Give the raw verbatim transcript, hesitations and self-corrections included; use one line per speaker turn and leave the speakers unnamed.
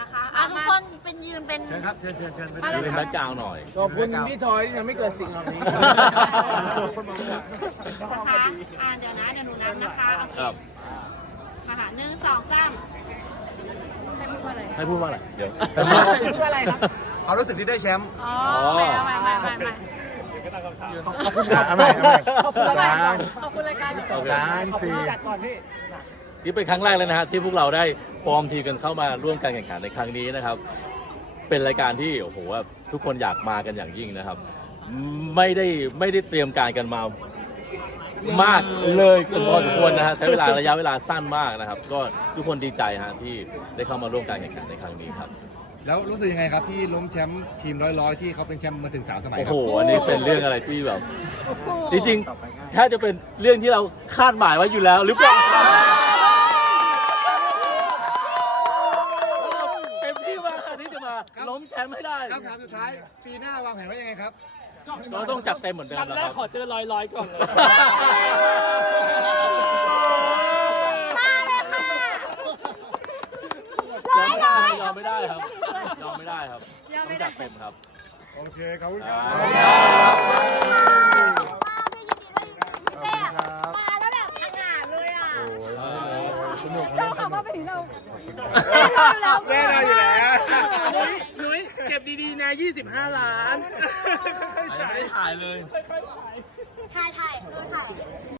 นะคะอ่ะทุกคนเป็นยืนเป็น
เชิญครับเชิญเชิญเชิญ
เป็นแบ็คกราวด์หน่อย
ขอบคุณพี่ทอยที่ทำให้เกิดสิ่งเหล่านี้
นะคะอ่าเดี๋ยวนะเดี๋ยวหนูนับนะคะโอเค
ครับ
มาหาหนึ่งสองสามให้พูดว่าอะไร
ให้พูดว่าอะไรเดี๋ยว
พูดว่าอะไรครับ
ความรู้สึกที่ได้แชมป์
อ๋อไม่ไม่ไม่ไม่ไม่
ขอบคุณครับเอาใหม่เอาใหม่
ขอบคุณรายการขอบคุณรายการ
จบการฟรีจัดก่อนพี่
นี่เป็นครั้งแรกเลยนะฮะที่พวกเราได้ฟอร์มทีมกันเข้ามาร่วมการแข่งขันในครั้งนี้นะครับ เป็นรายการที่โอ้โหทุกคนอยากมากันอย่างยิ่งนะครับ ไม่ได้ไม่ได้เตรียมการกันมามากเลยกันพอสมควรนะฮะใช้เวลาระยะเวลาสั้นมากนะครับ ก็ทุกคนดีใจฮะที่ได้เข้ามาร่วมการแข่งขันในครั้งนี้ครับ
แล้วรู้สึกยังไงครับที่ล้มแชมป์ทีมร้อยๆที่เขาเป็นแชมป์มาถึงสามสมัย
โอ้
ครั
โห
บ
อันนี้เป็นเรื่องอะไรที่แบบจริงๆถ้าจะเป็นเรื่องที่เราคาดหมายไว้อยู่แล้วหรือเปล่าเต็มที่มากที่จะมาล้มแชมป์ให้ได้
คำถามสุดท้ายปีหน้าวางแผนไว้ยังไงครับ
เราต้องจัดเต็มเหมือนเดิมแล้วครับขอเจอลอยๆก่อนเลย ยอมไม่ได้ครับ ยอมไม่ได้ครับต้องจัดเต็มครับ
โอเคขอบคุณครับ
มาแล้วแบบอากาศเลยอ่ะ
สนุก
ชอบคำว่าไปถึงเรา
แน่นอนอยู่แล้ว
นุ้ยเก็บดีๆนะยี่สิบห้าล้านค่อยๆใช้
ถ่ายเลย
ค่อยๆใช้
ถ่ายถ่ายถ่าย